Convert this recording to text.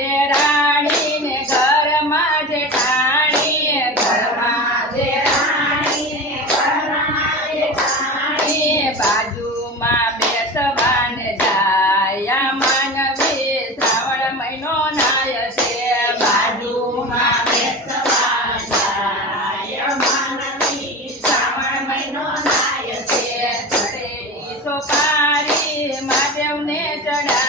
દેરાણી ને ઘર માં જે કાણી ઘર માં જે રાણી ને કણ ના લે કાણી बाजू માં બેસવા ને જાય આ માનવી શ્રાવળ મૈનો નાય છે बाजू માં બેસવા ને જાય આ માનવી શ્રાવળ મૈનો નાય છે ચડે ઈસોપરી માદેવ ને ચડે